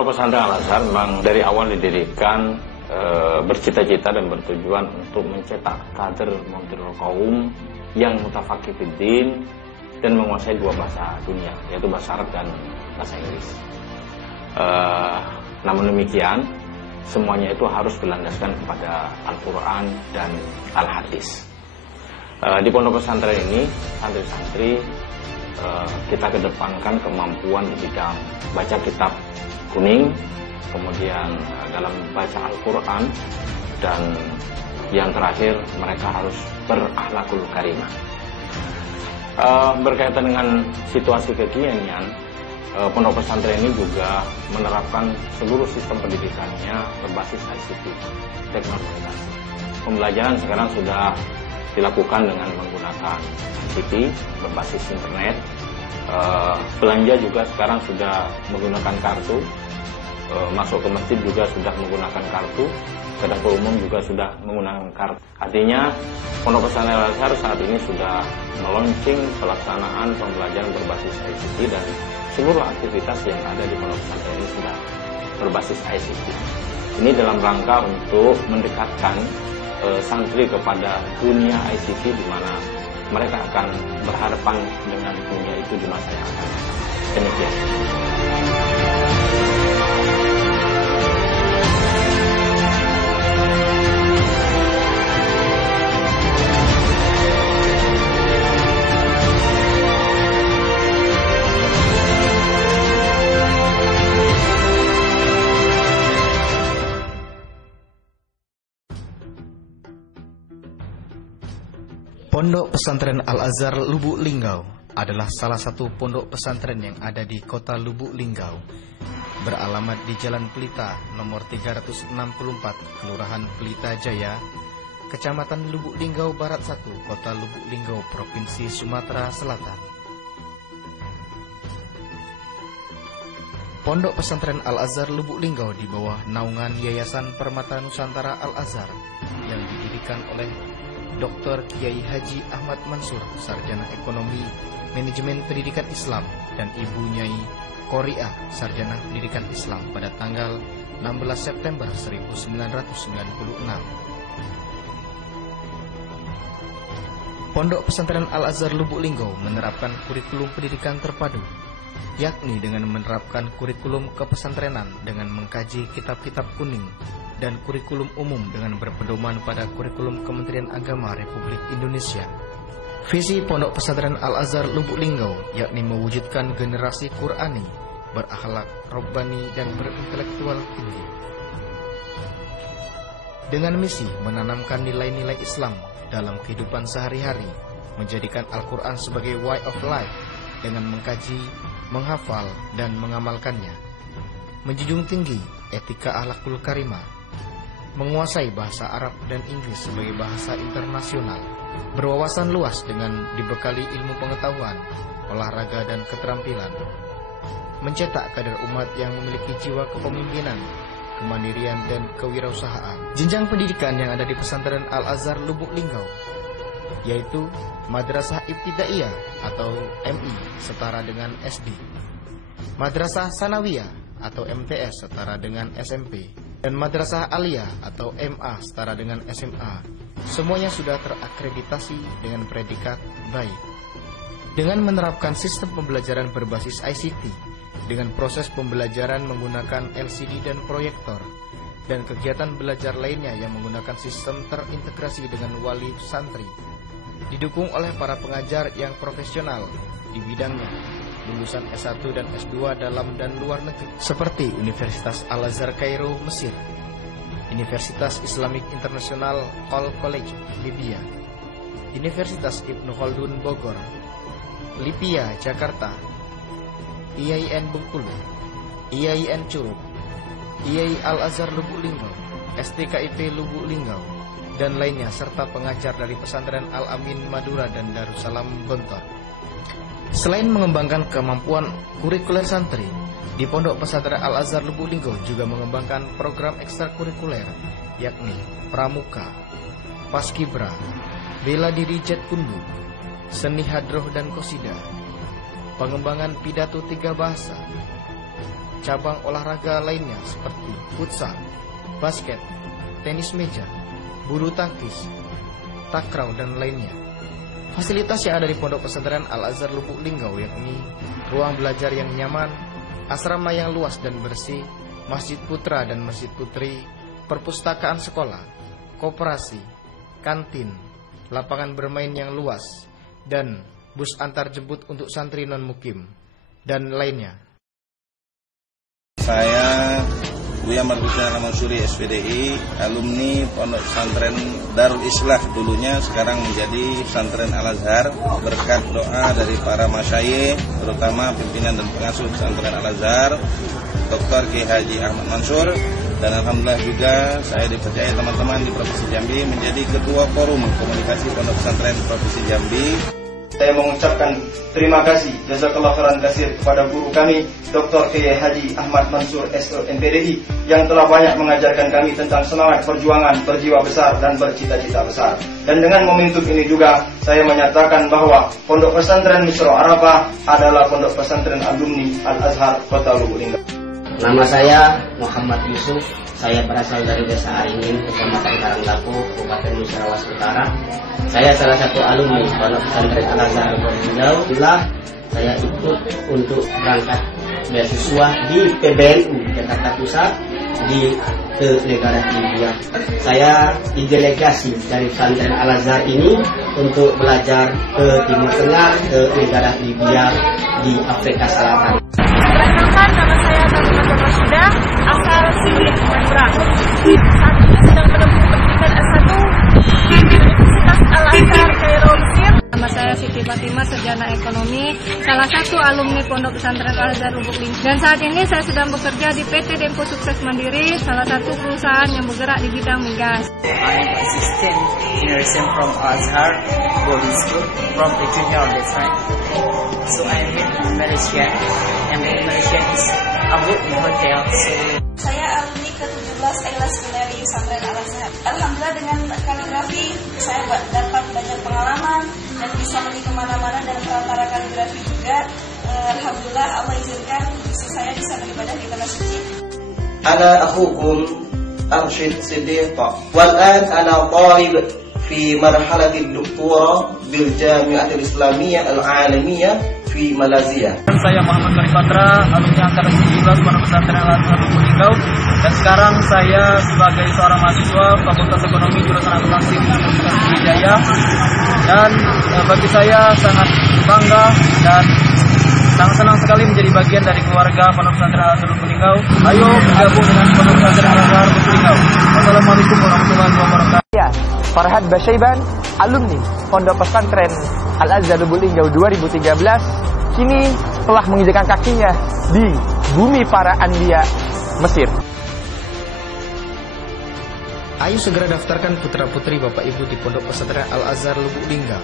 Pondok Pesantren Al-Azhar memang dari awal didirikan bercita-cita dan bertujuan untuk mencetak kader mu'minul qaum yang mutafaqih fiddin dan menguasai dua bahasa dunia, yaitu bahasa Arab dan bahasa Inggris. Namun demikian, semuanya itu harus berlandaskan kepada Al-Quran dan Al-Hadis. Di pondok pesantren ini, santri-santri kita kedepankan kemampuan di bidang baca kitab kuning, kemudian dalam baca Al-Quran, dan yang terakhir mereka harus berakhlakul karimah. Berkaitan dengan situasi kekinian, pondok pesantren ini juga menerapkan seluruh sistem pendidikannya berbasis ICT, teknologi. Pembelajaran sekarang sudah dilakukan dengan menggunakan ICT berbasis internet. Belanja juga sekarang sudah menggunakan kartu. Masuk ke masjid juga sudah menggunakan kartu. Ke dapur umum juga sudah menggunakan kartu. Artinya Pondok Pesantren Al-Azhar saat ini sudah meluncing pelaksanaan pembelajaran berbasis ICT dan seluruh aktivitas yang ada di Pondok Pesantren ini sudah berbasis ICT. Ini dalam rangka untuk mendekatkan santri kepada dunia ICT, di mana mereka akan berhadapan dengan dunia itu di masa yang akan datang. Demikian. Pondok Pesantren Al-Azhar Lubuk Linggau adalah salah satu pondok pesantren yang ada di kota Lubuk Linggau, beralamat di Jalan Pelita nomor 364, Kelurahan Pelita Jaya, Kecamatan Lubuk Linggau Barat 1, Kota Lubuk Linggau, Provinsi Sumatera Selatan. Pondok Pesantren Al-Azhar Lubuk Linggau di bawah naungan Yayasan Permata Nusantara Al-Azhar yang didirikan oleh Dr. Kiai Haji Ahmad Mansur, Sarjana Ekonomi Manajemen Pendidikan Islam, dan Ibu Nyai Qoriah, Sarjana Pendidikan Islam, pada tanggal 16 September 1996. Pondok Pesantren Al-Azhar Lubuk Linggau menerapkan kurikulum pendidikan terpadu, yakni dengan menerapkan kurikulum kepesantrenan dengan mengkaji kitab-kitab kuning dan kurikulum umum dengan berpedoman pada kurikulum Kementerian Agama Republik Indonesia. Visi Pondok Pesantren Al-Azhar Lubuk Linggau yakni mewujudkan generasi Qur'ani, berakhlak robbani dan berintelektual tinggi, dengan misi menanamkan nilai-nilai Islam dalam kehidupan sehari-hari, menjadikan Al-Quran sebagai way of life dengan mengkaji, menghafal, dan mengamalkannya, menjunjung tinggi etika akhlakul karimah, menguasai bahasa Arab dan Inggris sebagai bahasa internasional, berwawasan luas dengan dibekali ilmu pengetahuan, olahraga, dan keterampilan, mencetak kader umat yang memiliki jiwa kepemimpinan, kemandirian, dan kewirausahaan. Jenjang pendidikan yang ada di Pesantren Al-Azhar Lubuk Linggau yaitu Madrasah Ibtidaiyah atau MI setara dengan SD, Madrasah Sanawiyah atau MTS setara dengan SMP, dan Madrasah Aliyah atau MA setara dengan SMA. Semuanya sudah terakreditasi dengan predikat baik. Dengan menerapkan sistem pembelajaran berbasis ICT, dengan proses pembelajaran menggunakan LCD dan proyektor, dan kegiatan belajar lainnya yang menggunakan sistem terintegrasi dengan wali santri, didukung oleh para pengajar yang profesional di bidangnya, lulusan S1 dan S2 dalam dan luar negeri, seperti Universitas Al-Azhar Kairo, Mesir, Universitas Islamic International Al College, Libya, Universitas Ibnu Khaldun Bogor, Lipia, Jakarta, IAIN Bengkulu, IAIN Curug, IAI Al-Azhar Lubuk Linggau, STKIP Lubuk Linggau, dan lainnya, serta pengajar dari pesantren Al-Amin Madura dan Darussalam Gontor. Selain mengembangkan kemampuan kurikuler santri, di Pondok Pesantren Al-Azhar Lubuk Linggau juga mengembangkan program ekstrakurikuler, yakni Pramuka, Paskibra, Bela Diri Jet Kundu, Seni Hadroh dan Qosida, pengembangan pidato 3 bahasa, cabang olahraga lainnya seperti futsal, basket, tenis meja, bulu tangkis, takraw, dan lainnya. Fasilitas yang ada di Pondok Pesantren Al-Azhar Lubuk Linggau yakni ruang belajar yang nyaman, asrama yang luas dan bersih, masjid putra dan masjid putri, perpustakaan sekolah, koperasi, kantin, lapangan bermain yang luas, dan bus antar jemput untuk santri non-mukim, dan lainnya. Saya Buya Marbusa Al-Mansuri SPDI, alumni Pondok Pesantren Darul Islah dulunya, sekarang menjadi Pesantren Al-Azhar, berkat doa dari para masyayikh, terutama pimpinan dan pengasuh Pesantren Al-Azhar, Dr. Kiai Haji Ahmad Mansur, dan alhamdulillah juga saya dipercaya teman-teman di Provinsi Jambi menjadi Ketua Forum Komunikasi Pondok Pesantren Provinsi Jambi. Saya mengucapkan terima kasih jazakallahu khairan katsir kepada guru kami Dr. Kiai Haji Ahmad Mansur SPDI yang telah banyak mengajarkan kami tentang semangat perjuangan, berjiwa besar dan bercita-cita besar. Dan dengan momentum ini juga saya menyatakan bahwa Pondok Pesantren Misro Arafah adalah Pondok Pesantren alumni Al-Azhar Kota Lubuk Linggau. Nama saya Muhammad Yusuf. Saya berasal dari Desa Aringin, Kecamatan Karanglaku, Kabupaten Musirawas Utara. Saya salah satu alumni Pondok Pesantren Al-Azhar Lubuk Linggau. Saya ikut untuk berangkat beasiswa di PBNU Jakarta Pusat ke negara Libya. Saya didelegasi dari Pesantren Al-Azhar ini untuk belajar ke Timur Tengah, ke negara Libya di Afrika Selatan. Perkenalkan, nama saya Fatimah Rashida, asal Sini, Madura. Saat ini sedang menempuh pendidikan S1 di Universitas Al-Azhar Kairo, Mesir. Nama saya Siti Fatimah, sarjana ekonomi, salah satu alumni Pondok Pesantren Al-Azhar Lubuk Linggau. Dan saat ini saya sedang bekerja di PT Dempo Sukses Mandiri, salah satu perusahaan yang bergerak di bidang migas. I'm assistant nursing from Al-Azhar boarding school from the junior design. So I'm in Malaysia, and in Malaysia is I work in hotel. So Saya alumni ke-17 Ikhlas Kuliah Pesantren Al-Azhar. Alhamdulillah dengan kaligrafi saya dapat banyak pengalaman dan bisa pergi kemana-mana dan perantara kaligrafi juga. Alhamdulillah Allah izinkan saya bisa beribadah di tanah suci. Ana akhukum Arsyid Siddiq, wal'an ana talib fi marhalatil doktora bil Jami'atil Islamiyah Al-Alamiyah fi Malaysia. saya Muhammad Karim Patra, alumni angkatan 17 Pondok Pesantren Al-Azhar Lubuk Linggau, dan sekarang saya sebagai seorang mahasiswa Fakultas Ekonomi jurusan Akuntansi Universitas Sriwijaya. Dan bagi saya sangat bangga dan sangat senang sekali menjadi bagian dari keluarga Pondok Pesantren Al-Azhar Lubuk Linggau. Ayo bergabung dengan Pondok Pesantren Al-Azhar Lubuk Linggau. Wassalamualaikum warahmatullahi wabarakatuh. Farhad Basyaiban, alumni Pondok Pesantren Al-Azhar Lubuk Linggau 2013, kini telah menginjakkan kakinya di bumi para anbiya Mesir. Ayo segera daftarkan putra-putri Bapak Ibu di Pondok Pesantren Al-Azhar Lubuk Linggau.